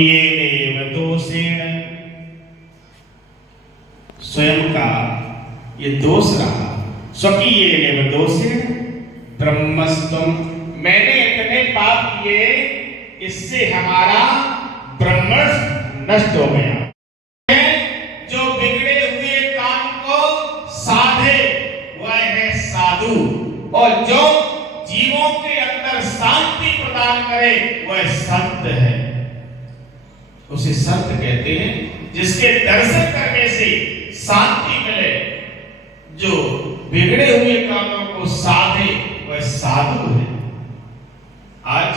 स्वकीयेनेव दोषेण, स्वयं का ये दोष रहा। स्वकीयेनेव दोषेण ब्रह्मस्त्वं, मैंने इतने पाप किए, इससे हमारा ब्रह्म नष्ट हो गया। जो बिगड़े हुए काम को साधे वह है साधु, और जो जीवों के अंदर शांति प्रदान करे वह संत है। उसे संत कहते हैं जिसके दर्शन करने से शांति मिले। जो बिगड़े हुए कामों को साधे वह साधु है। आज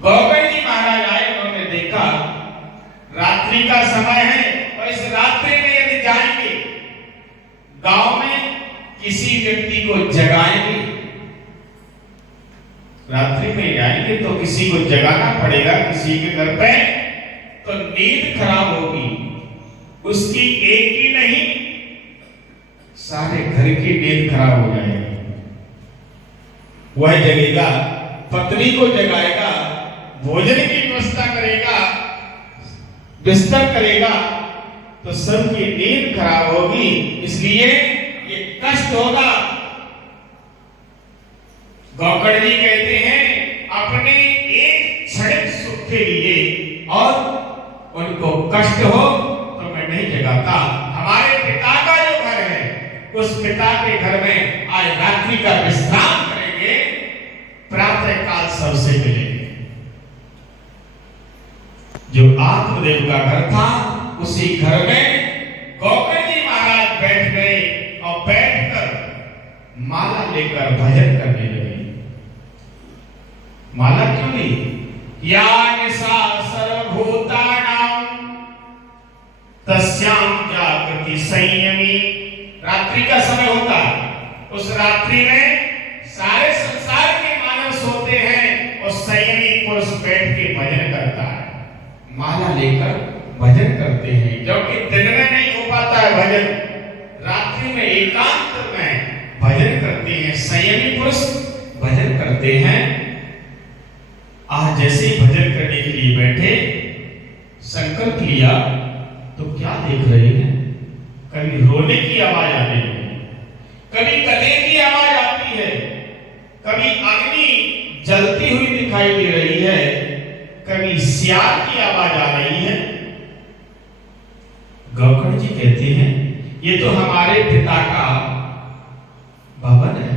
गौगण जी महाराज आए, उन्होंने देखा रात्रि का समय है और इस रात्रि में यदि जाएंगे गांव में किसी व्यक्ति को जगाएंगे, रात्रि में जाएंगे तो किसी को जगाना पड़ेगा, किसी के घर पे, तो नींद खराब होगी। उसकी एक ही नहीं, सारे घर की नींद खराब हो जाएगी। वह जगेगा, पत्नी को जगाएगा, भोजन की व्यवस्था करेगा, बिस्तर करेगा, तो सबकी नींद खराब होगी। इसलिए ये कष्ट होगा। गौकर्ण जी कहते हैं अपने एक क्षणिक सुख के लिए और उनको कष्ट हो तो मैं नहीं जगाता। हमारे पिता का जो घर है, उस पिता के घर में आज रात्रि का विश्राम करेंगे, प्रातः काल सबसे मिलेंगे। जो आत्मदेव का घर था, उसी घर में गौकर्ण जी महाराज बैठ गए और बैठकर माला लेकर भजन करने लगे। माला क्यों ली? या निशा सर्वभूतानां तस्यां जागृति संयमी। रात्रि का समय होता है, उस रात्रि में सारे संसार के मानव सोते हैं और संयमी पुरुष बैठ के भजन करता है, माला लेकर भजन करते हैं। क्योंकि दिन में नहीं हो पाता है भजन, रात्रि में एकांत में भजन करते हैं, संयमी पुरुष भजन करते हैं। आज जैसे ही भजन करने के लिए बैठे, संकल्प लिया, तो क्या देख रहे हैं? कभी रोने की आवाज आने लगी, कभी गले की आवाज आती है, कभी अग्नि जलती हुई दिखाई दे रही है, कभी सियार की आवाज आ रही है। गौकर्ण जी कहते हैं ये तो हमारे पिता का भवन है,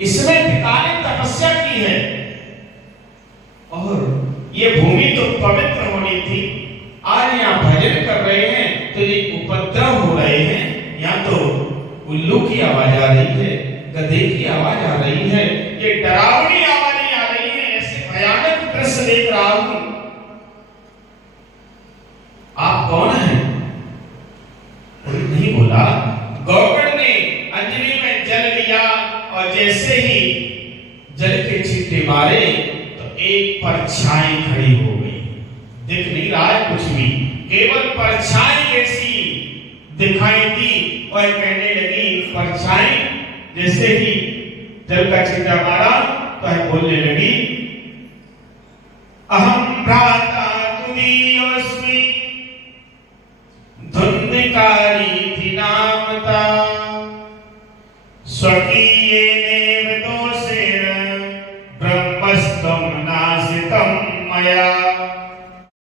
इसमें पिता ने तपस्या की है और ये भूमि तो पवित्र होनी थी। आज यहाँ भजन कर रहे हैं तो ये उपद्रव हो रहे हैं। यहाँ तो उल्लू की आवाज आ रही है, गधे की आवाज आ रही है, ये डरावनी आवाजें आ रही है, ऐसे भयानक दृश्य देख रहा हूं। आप कौन हैं? कोई नहीं बोला। गौकर्ण ने अंजलि में जल लिया और जैसे ही जल के छींटे मारे तो एक परछाई खड़ी हो गई। दिख नहीं रहा है कुछ भी, केवल परछाई ऐसी दिखाई दी और कहने लगी, परछाई जैसे ही जल का छींटा मारा तो है बोलने लगी, अहम भ्राता तुदीयोस्मि धुंधकारी थी नामता स्वकी